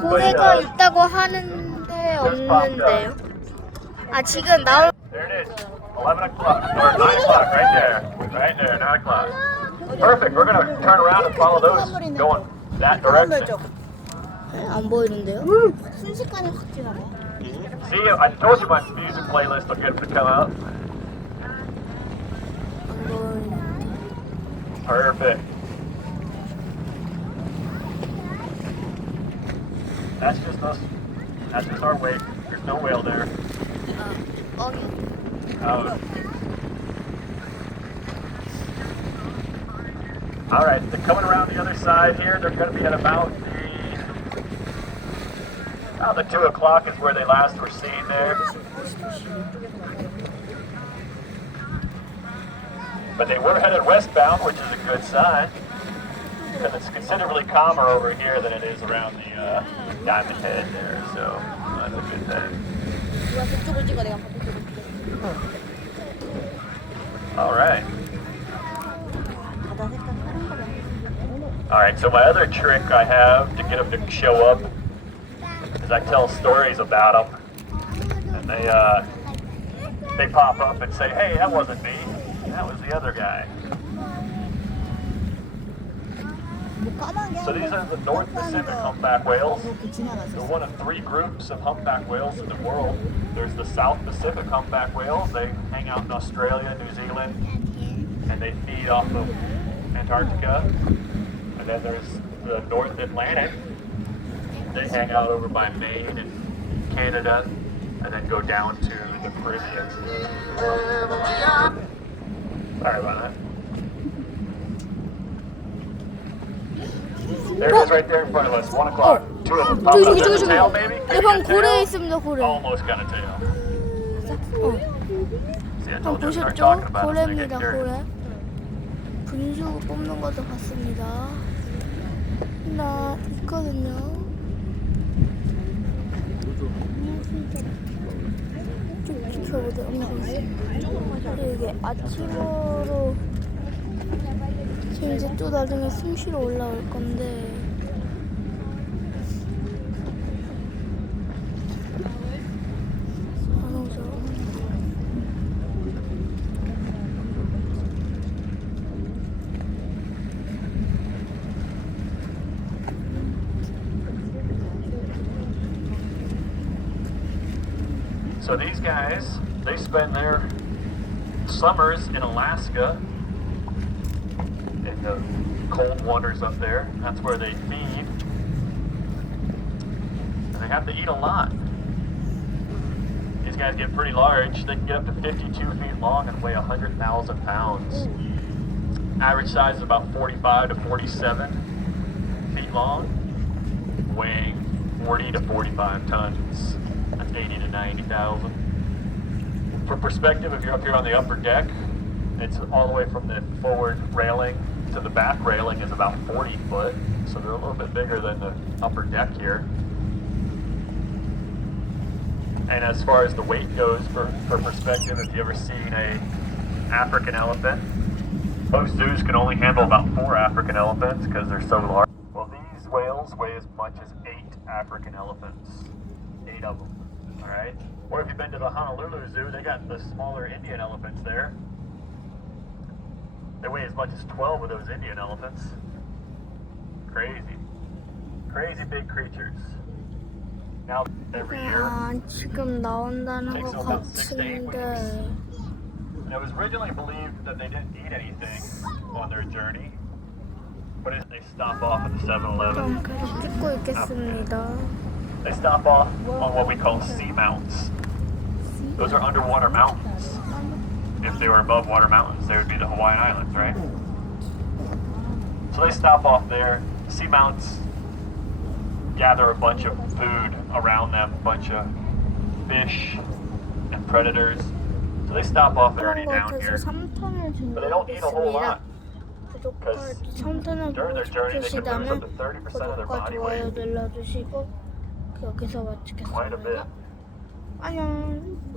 고래가 있다고 하는데 없는데요. 아 지금 나올. There it is. 11 o'clock or 9 o'clock right there. Right there, 9 o'clock. Perfect. We're going to turn around and follow those going that direction. 안 보이는데요? 순식간에 확 지나가. See, I told you my music playlist will get them to come out. 안 보이는데. Perfect. That's just us. That's just our wake. There's no whale there. Oh. All right, they're coming around the other side here. They're going to be at about the 2 o'clock is where they last were seen there. But they were headed westbound, which is a good sign, because it's considerably calmer over here than it is around the Diamond Head there, so that's a good thing. All right. All right, so my other trick I have to get them to show up is I tell stories about them, and they pop up and say, "Hey, that wasn't me. That was the other guy." So these are the North Pacific humpback whales. They're one of 3 groups of humpback whales in the world. There's the South Pacific humpback whales. They hang out in Australia, New Zealand, and they feed off of Antarctica. And then there's the North Atlantic. They hang out over by Maine and Canada, and then go down to the Caribbean. Sorry about that. There it is right there in front of us. 1 o'clock. 2 of them. Popping up in the tail, maybe? 네, 방금 고래 있습니다. 고래. Almost got a tail. See, I told you to start 보셨죠? talking about it. It's gonna 고래입니다. get dirty. 고래. 분수 뽑는 것도 봤습니다. 나 있거든요. 좀 지켜보도록 하겠습니다. 그리고 이게 아침으로 지금 이제 또 나중에 숨 쉬러 올라올 건데 안 오죠. So these guys, they spend their summers in Alaska, in the cold waters up there. That's where they feed. And they have to eat a lot. These guys get pretty large. They can get up to 52 feet long and weigh 100,000 pounds. Average size is about 45 to 47 feet long, weighing 40 to 45 tons. That's 80 to 90,000. For perspective, if you're up here on the upper deck, it's all the way from the forward railing to the back railing is about 40 foot. So they're a little bit bigger than the upper deck here. And as far as the weight goes, for perspective, if you ever seen a African elephant, most zoos can only handle about 4 African elephants because they're so large. Well, these whales weigh as much as 8 African elephants. 8 of them. All right. Or if you've been to the Honolulu Zoo, they got the smaller Indian elephants there. They weigh as much as 12 of those Indian elephants. Crazy. Crazy big creatures. Now, every year, 지금 나온다는 takes 것 them about 6 to 8 weeks. 같은데 And it was originally believed that they didn't eat anything on their journey, but they stop off at the 7-Eleven. 좀 계속 찍고 있겠습니다. They stop off on what we call seamounts. Those are underwater mountains. If they were above water mountains, they would be the Hawaiian Islands, right? So they stop off there. Seamounts gather a bunch of food around them, a bunch of fish and predators. So they stop off already down here. But they don't eat a whole lot. Because during their journey, they can lose up to 30% of their body weight. 눌러주시고 여기서 Quite a bit. 마치겠습니다. 안녕.